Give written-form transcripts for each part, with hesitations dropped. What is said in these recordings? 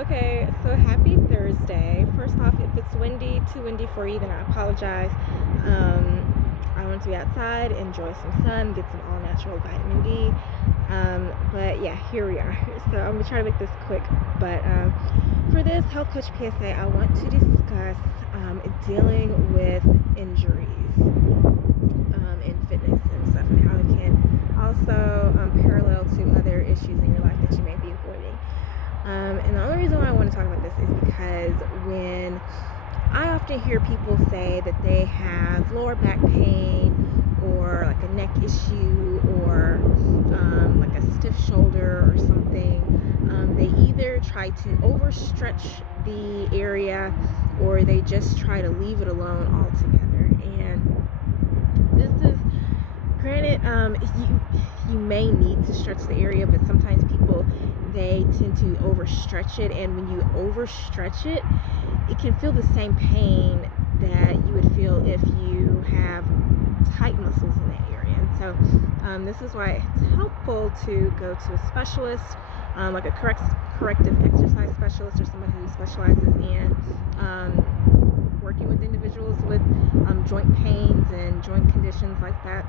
Okay, so happy Thursday. First off, if it's windy, too windy for you, then I apologize. I want to be outside, enjoy some sun, get some all natural vitamin D. But yeah, here we are. So I'm gonna try to make this quick. But for this Health Coach PSA, I want to discuss dealing with injuries in fitness and stuff, and how it can also parallel to other issues in your life that you may be avoiding. And the only reason why I want to talk about this is because when I often hear people say that they have lower back pain or like a neck issue or like a stiff shoulder or something, they either try to overstretch the area or they just try to leave it alone altogether. And this is granted, you may need to stretch the area, but sometimes people, they tend to overstretch it, and when you overstretch it, it can feel the same pain that you would feel if you have tight muscles in that area. And so this is why it's helpful to go to a specialist, like a corrective exercise specialist, or someone who specializes in working with individuals with joint pains and joint conditions like that.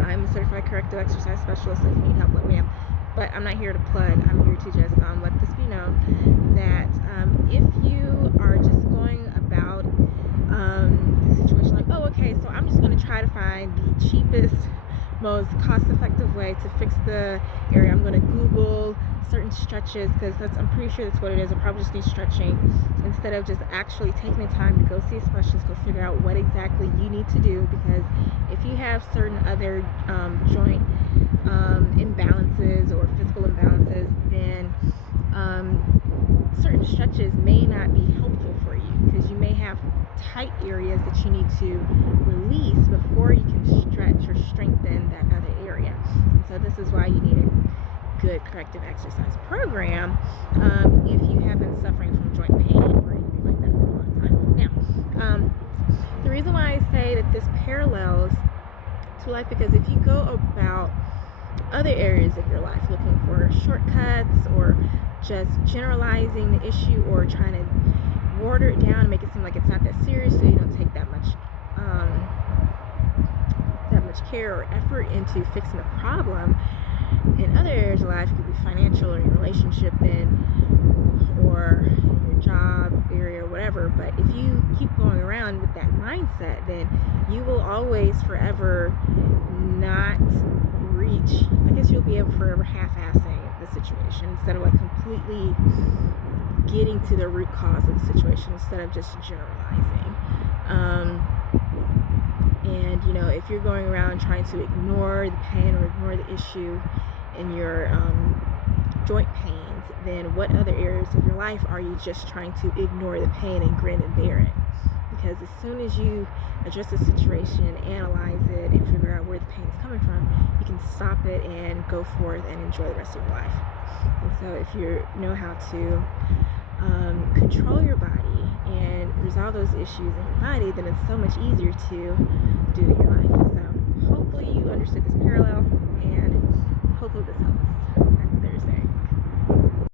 I'm a certified corrective exercise specialist, so if you need help, let me know. But I'm not here to plug. I'm here to just let this be known that if you are just going about the situation like, oh, okay, so I'm just going to try to find the cheapest, most cost-effective way to fix the area. I'm going to Google certain stretches, because I'm pretty sure that's what it is. I probably just need stretching, instead of just actually taking the time to go see a specialist, go figure out what exactly you need to do. Because if you have certain other joint imbalances or physical imbalances, then certain stretches may not be helpful for you, because you may have tight areas that you need to release before you can stretch or strengthen that other area. And so this is why you need a good corrective exercise program if you have been suffering from joint pain or anything like that for a long time. Now, the reason why I say that this parallels to life, because if you go about other areas of your life looking for shortcuts, or just generalizing the issue, or trying to water it down and make it seem like it's not that serious, so you don't take that much care or effort into fixing the problem in other areas of life. It could be financial, or your relationship, or your job area, or whatever. But if you keep going around with that mindset, then you will always forever not reach, I guess you'll be able forever half-assing the situation, instead of like completely getting to the root cause of the situation, instead of just generalizing. And if you're going around trying to ignore the pain or ignore the issue in your joint pains, then what other areas of your life are you just trying to ignore the pain and grin and bear it? Because as soon as you address the situation, analyze it, and figure out where the pain is coming from, you can stop it and go forth and enjoy the rest of your life. And so if you know how to control your body and resolve those issues in your body, then it's so much easier to do in your life. So hopefully you understood this parallel, and hopefully this helps. Happy Thursday.